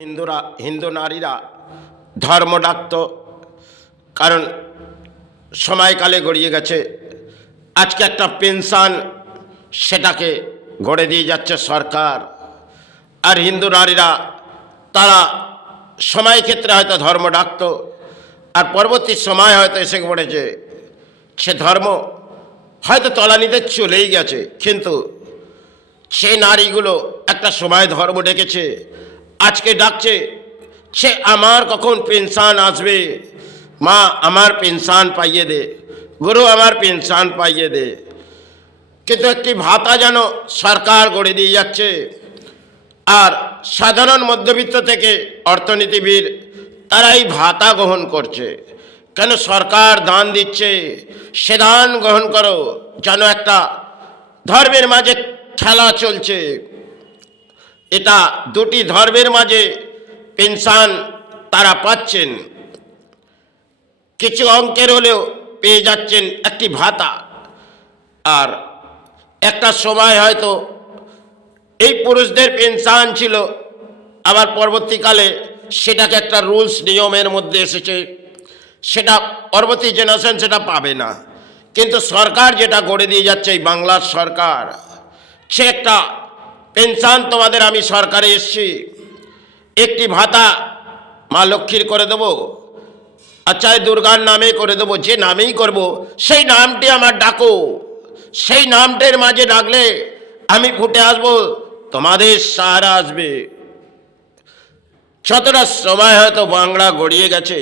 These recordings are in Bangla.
হিন্দু নারীরা ধর্ম ডাকত, কারণ সময়কালে গড়িয়ে গেছে। আজকে একটা পেনশন সেটাকে গড়ে দিয়ে যাচ্ছে সরকার। আর হিন্দু নারীরা তারা সময় ক্ষেত্রে হয়তো ধর্ম ডাকত, আর পরবর্তী সময় হয়তো এসে পড়েছে সে ধর্ম হয়তো তলানিতে চলেই গেছে, কিন্তু সে নারীগুলো একটা সময় ধর্ম ডেকেছে, আজকে ডাকছে সে আমার কখন পেনশন আসবে, মা আমার পেনশন পাইয়ে দে, গুরু আমার পেনশন পাইয়ে দে। কিন্তু একটি ভাতা যেন সরকার গড়ে দিয়ে যাচ্ছে, আর সাধারণ মধ্যবিত্ত থেকে অর্থনীতিবিদ তারা এই ভাতা গ্রহণ করছে। কেন সরকার দান দিচ্ছে, সে দান গ্রহণ করো। যেন একটা ধর্মের মাঝে খেলা চলছে, এটা দুটি ধর্মের মাঝে পেনশন তারা পাচ্ছেন, কিছু অঙ্কের হলেও পেয়ে যাচ্ছেন একটি ভাতা। আর একটা সময় হয়তো এই পুরুষদের পেনশন ছিল, আবার পরবর্তীকালে সেটাকে একটা রুলস নিয়মের মধ্যে এসেছে, সেটা পরবর্তী জেনারেশন সেটা পাবে না। কিন্তু সরকার যেটা গড়ে দিয়ে যাচ্ছে এই বাংলার সরকার, সে একটা পেনশন তোমাদের আমি সরকারে এসছি, একটি ভাতা মা লক্ষ্মীর করে দেবো, আর চাই দুর্গার নামে করে দেবো, যে নামেই করব সেই নামটি আমার ডাকো, সেই নামটির মাঝে ডাকলে আমি ফুটে আসবো, তোমাদের সাহারা আসবে। যতটা সময় হয়তো বাংলা গড়িয়ে গেছে,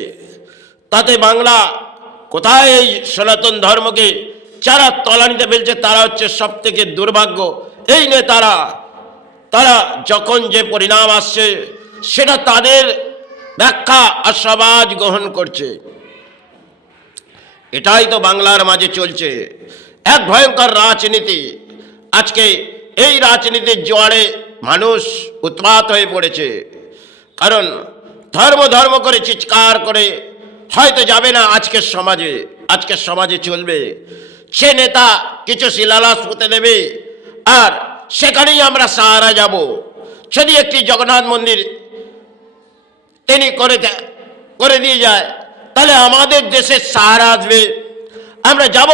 তাতে বাংলা কোথায় এই সনাতন ধর্মকে যারা তলানিতে ফেলছে তারা হচ্ছে সব থেকে দুর্ভাগ্য এই নেতারা। তারা যখন যে পরিণাম আসছে সেটা তাদের ব্যাখ্যা আর সমাজ গ্রহণ করছে। এটাই তো বাংলার মাঝে চলছে এক ভয়ঙ্কর রাজনীতি। আজকে এই রাজনীতির জোয়ারে মানুষ উৎপাত হয়ে পড়েছে, কারণ ধর্ম ধর্ম করে চিৎকার করে হয়তো যাবে না আজকের সমাজে। আজকের সমাজে চলবে সে নেতা কিছু শিলালাস পুঁতে দেবে, আর সেখানেই আমরা সাহারা যাব। যদি একটি জগন্নাথ মন্দির তিনি করে দিয়ে যায়, তাহলে আমাদের দেশের সাহারা আসবে, আমরা যাব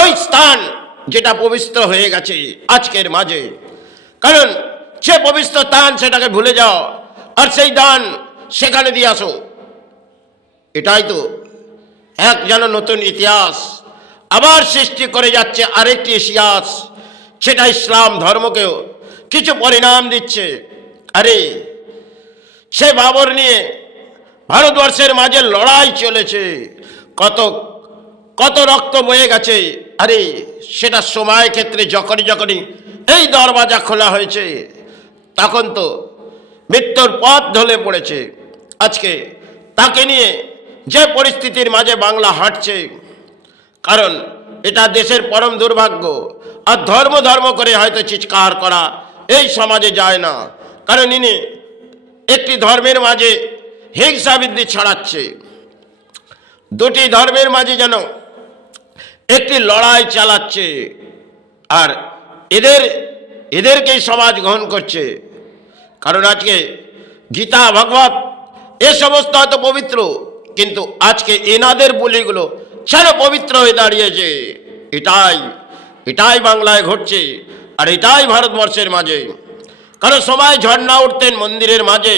ওই স্থান যেটা পবিত্র হয়ে গেছে আজকের মাঝে। কারণ সে পবিত্র স্থান সেটাকে ভুলে যাও, আর সেই দান সেখানে দিয়ে আসো। এটাই তো এক যেন নতুন ইতিহাস আবার সৃষ্টি করে যাচ্ছে, আরেকটি ইতিহাস, সেটা ইসলাম ধর্মকেও কিছু পরিণাম দিচ্ছে। আরে সে বাবর নিয়ে ভারতবর্ষের মাঝে লড়াই চলেছে, কত কত রক্ত বয়ে গেছে। আরে সেটা সময় ক্ষেত্রে যখনই এই দরওয়াজা খোলা হয়েছে, তখন তো মৃত্যুর পথ ঢলে পড়েছে। আজকে তাকে নিয়ে যে পরিস্থিতির মাঝে বাংলা হাঁটছে, কারণ এটা দেশের পরম দুর্ভাগ্য। আর ধর্ম করে হয়তো চিৎকার করা এই সমাজে যায় না, কারণ ইনি একটি ধর্মের মাঝে হিংসা বৃদ্ধি ছড়াচ্ছে, দুটি ধর্মের মাঝে যেন একটি লড়াই চালাচ্ছে, আর এদেরকেই সমাজ গ্রহণ করছে। কারণ আজকে গীতা ভগবত এ সমস্ত হয়তো পবিত্র, কিন্তু আজকে এনাদের বলিগুলো যেন পবিত্র হয়ে দাঁড়িয়েছে। এটাই বাংলায় ঘটছে, আর এটাই ভারতবর্ষের মাঝে। কারণ সময় ঝর্ণা উঠতেন মন্দিরের মাঝে,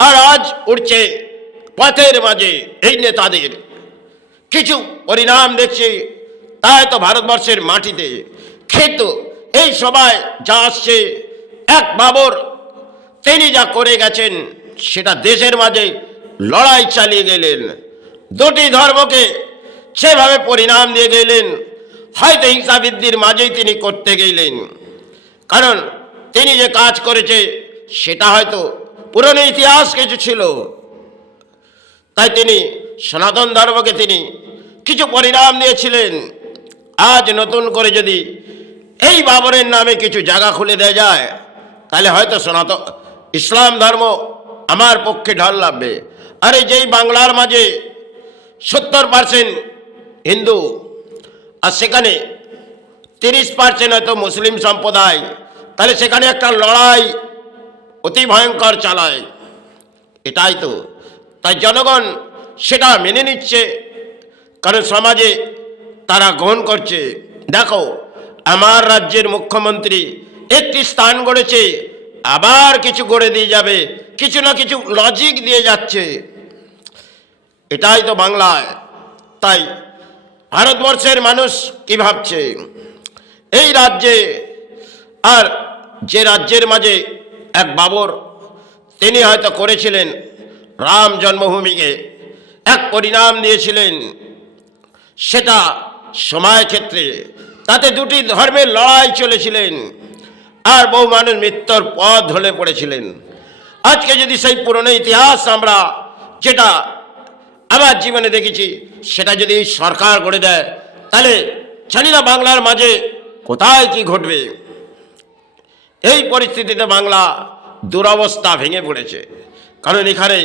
আর আজ উঠছে পথের মাঝে এই নেতাদের কিছু পরিণাম দেখছি, তাই তো ভারতবর্ষের মাটিতে। কিন্তু এই সবাই যা আসছে, এক বাবর তিনি যা করে গেছেন সেটা দেশের মাঝে লড়াই চালিয়ে গেলেন, দুটি ধর্মকে সেভাবে পরিণাম দিয়ে গেলেন। হয়তো হিংসাবৃদ্ধির মাঝেই তিনি করতে গেলেন, কারণ তিনি যে কাজ করেছে সেটা হয়তো পুরনো ইতিহাস কিছু ছিল, তাই তিনি সনাতন ধর্মকে তিনি কিছু পরিণাম দিয়েছিলেন। আজ নতুন করে যদি এই বাবরের নামে কিছু জায়গা খুলে দেওয়া যায়, তাহলে হয়তো ইসলাম ধর্ম আমার পক্ষে ঢল লাগবে। আরে যেই বাংলার মাঝে 70% হিন্দু, আর সেখানে 30% হয়তো মুসলিম সম্প্রদায়, তাহলে সেখানে একটা লড়াই অতি ভয়ঙ্কর চালায়। এটাই তো, তাই জনগণ সেটা মেনে নিচ্ছে, কারণ সমাজে তারা গ্রহণ করছে। দেখো, আমার রাজ্যের মুখ্যমন্ত্রী একটি স্থান গড়েছে, আবার কিছু গড়ে দিয়ে যাবে, কিছু না কিছু লজিক দিয়ে যাচ্ছে। এটাই তো বাংলায়। তাই ভারতবর্ষের মানুষ কি ভাবছে, এই রাজ্যে আর যে রাজ্যের মাঝে এক বাবর, তিনি হয়তো করেছিলেন রাম জন্মভূমিকে, এক পরিণাম দিয়েছিলেন, সেটা সময় ক্ষেত্রে তাতে দুটি ধর্মের লড়াই চলেছিলেন, আর বহু মানুষ মৃত্যুর পথ ঢলে পড়েছিলেন। আজকে যদি সেই পুরনো ইতিহাস আমরা যেটা আমার জীবনে দেখেছি, সেটা যদি সরকার করে দেয়, তাহলে জানি না বাংলার মাঝে কোথায় কি ঘটবে। এই পরিস্থিতিতে বাংলা দুরবস্থা ভেঙে পড়েছে, কারণ এখানে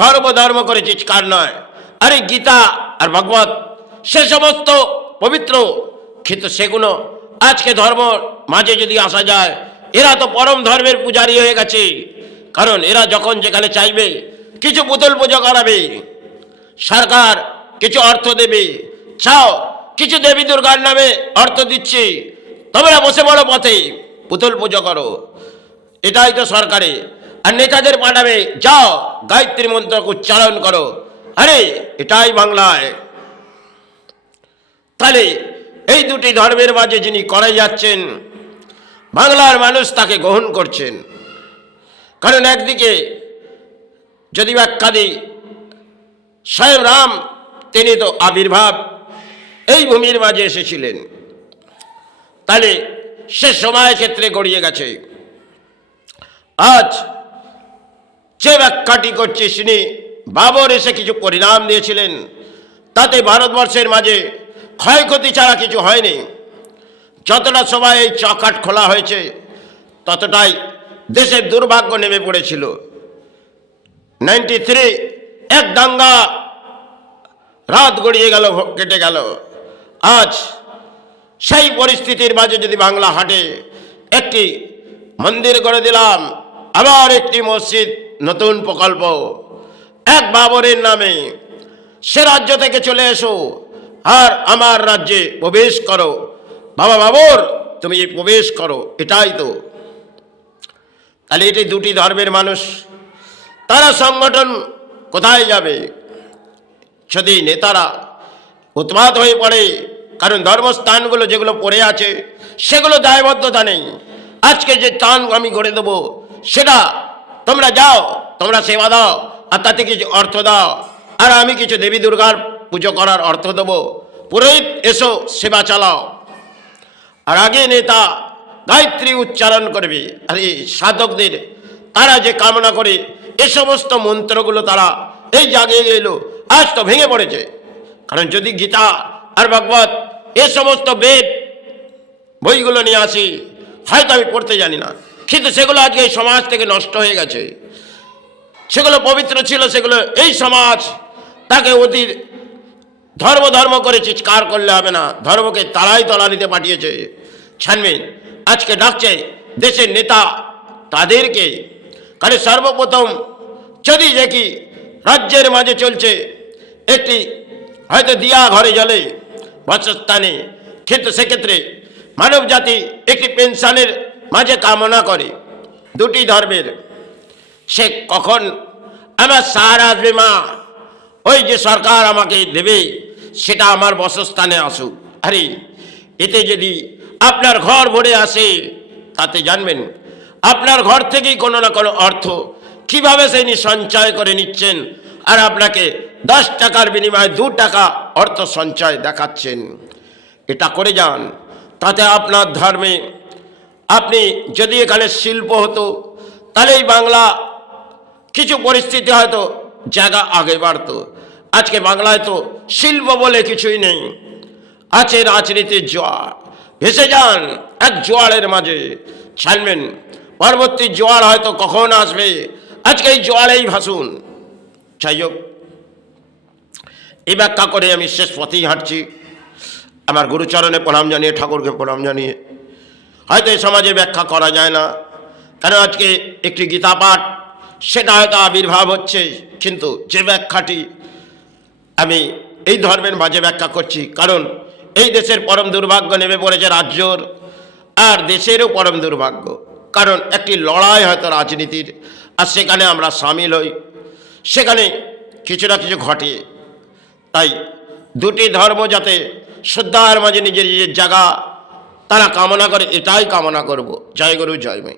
ধর্ম করে চিৎকার নয়। আরে গীতা আর ভগবত সে সমস্ত পবিত্র, কিন্তু সেগুলো আজকে ধর্ম মাঝে যদি আসা যায়, এরা তো পরম ধর্মের পূজারী হয়ে গেছে। কারণ এরা যখন যেখানে চাইবে কিছু পুতুল পুজো করাবে, সরকার কিছু অর্থ দেবে, চাও কিছু দেবী দুর্গার নামে অর্থ দিচ্ছে, তোমরা বসে বড় পথে পুতুল পুজো করো, এটাই তো সরকারে। আর নেতাদের পাঠাবে, যাও গায়ত্রী মন্ত্র উচ্চারণ করো। আরে এটাই বাংলায়। তাহলে এই দুটি ধর্মের মাঝে যিনি করে যাচ্ছেন, বাংলার মানুষ তাকে গ্রহণ করছেন। কারণ একদিকে যদি ব্যাখ্যা দিই, স্বয়ং রাম তিনি তো আবির্ভাব এই ভূমির মাঝে এসেছিলেন, তাহলে সে সময় ক্ষেত্রে গড়িয়ে গেছে। আজ যে ব্যাখ্যাটি করছে, তিনি বাবর এসে কিছু পরিণাম দিয়েছিলেন, তাতে ভারতবর্ষের মাঝে ক্ষয়ক্ষতি ছাড়া কিছু হয়নি। যতটা সময় এই চকাট খোলা হয়েছে, ততটাই দেশের দুর্ভাগ্য নেমে পড়েছিল। 93 এক দাঙ্গা রাত গড়িয়ে গেল, কেটে গেল। আজ সেই পরিস্থিতির মাঝে যদি বাংলা হাটে একটি মন্দির করে দিলাম, আবার একটি মসজিদ, নতুন প্রকল্প এক বাবরের নামে, সে রাজ্য থেকে চলে এসো আর আমার রাজ্যে প্রবেশ করো, বাবা বাবর তুমি প্রবেশ করো, এটাই তো। তাহলে এটি দুটি ধর্মের মানুষ, তারা সংগঠন কোথায় যাবে যদি নেতারা উন্মাদ হয়ে পড়ে? কারণ ধর্মস্থানগুলো যেগুলো পড়ে আছে, সেগুলো দায়বদ্ধতা নেই। আজকে যে স্থান আমি গড়ে দেবো, সেটা তোমরা যাও, তোমরা সেবা দাও, আর তাতে কিছু অর্থ দাও, আর আমি কিছু দেবী দুর্গার পুজো করার অর্থ দেবো, পুরোহিত এসো সেবা চালাও। আর আগে নেতা গায়ত্রী উচ্চারণ করবে, আর এই সাধকদের তারা যে কামনা করে, এ সমস্ত মন্ত্রগুলো তারা এই জায়গায় এলো, আজ তো ভেঙে পড়েছে। কারণ যদি গীতা আর ভগবত এ সমস্ত বেদ বইগুলো নিয়ে আসি, হয়তো আমি পড়তে জানি না, কিন্তু সেগুলো আজকে এই সমাজ থেকে নষ্ট হয়ে গেছে। সেগুলো পবিত্র ছিল, সেগুলো এই সমাজ তাকে অতি ধর্ম করে চিৎকার করলে হবে না, ধর্মকে তারাই তলানিতে পাঠিয়েছে। ছানবেন আজকে ডাকছে দেশের নেতা তাদেরকে। কারণ সর্বপ্রথম যদি দেখি রাজ্যের মাঝে চলছে একটি হয়তো দিয়া ঘরে জ্বলে বাসস্থানে, কিন্তু সেক্ষেত্রে মানব জাতি একটি পেনশনের মাঝে কামনা করে দুটি ধর্মের, সে কখন আমার সাহারা আসবে? মা, ওই যে সরকার আমাকে দেবে, সেটা আমার বাসস্থানে আসুক। আরে এতে যদি আপনার ঘর ভরে আসে, তাতে জানবেন আপনার ঘর থেকেই কোনো না কোনো অর্থ কিভাবে তিনি সঞ্চয় করে নিচ্ছেন, আর আপনাকে 10 টাকার বিনিময়ে 2 টাকা অর্থ সঞ্চয় দেখাচ্ছেন। এটা করে যান, তাতে আপনার ধর্মে আপনি যদি এখানে শিল্প হতো, তাহলে এই বাংলা কিছু পরিস্থিতি হয়তো জায়গা আগে বাড়তো। আজকে বাংলায় তো শিল্প বলে কিছুই নেই, আছে রাজনীতির জোয়ার। ভেসে যান এক জোয়ারের মাঝে, ছাড়বেন পরবর্তী জোয়ার হয়তো কখন আসবে, আজকে এই জোয়ারেই ভাসুন। যাই হোক, এই ব্যাখ্যা করে আমি শেষ পথেই হাঁটছি। আমার গুরুচরণে প্রণাম জানিয়ে, ঠাকুরকে প্রণাম জানিয়ে, হয়তো এই সমাজে ব্যাখ্যা করা যায় না, কারণ আজকে একটি গীতা পাঠ সেটা হয়তো আবির্ভাব হচ্ছে, কিন্তু যে ব্যাখ্যাটি আমি এই ধর্মের মাঝে ব্যাখ্যা করছি, কারণ এই দেশের পরম দুর্ভাগ্য নেমে পড়েছে রাজ্যর, আর দেশেরও পরম দুর্ভাগ্য, কারণ একটি লড়াই হয়তো রাজনীতির, আর সেখানে আমরা সামিল হই, সেখানে কিছু না কিছু ঘটে। তাই দুটি ধর্ম যাতে শ্রদ্ধার মাঝে নিজের নিজের জায়গা তারা কামনা করে, এটাই কামনা করব। জয় গুরু, জয় মা।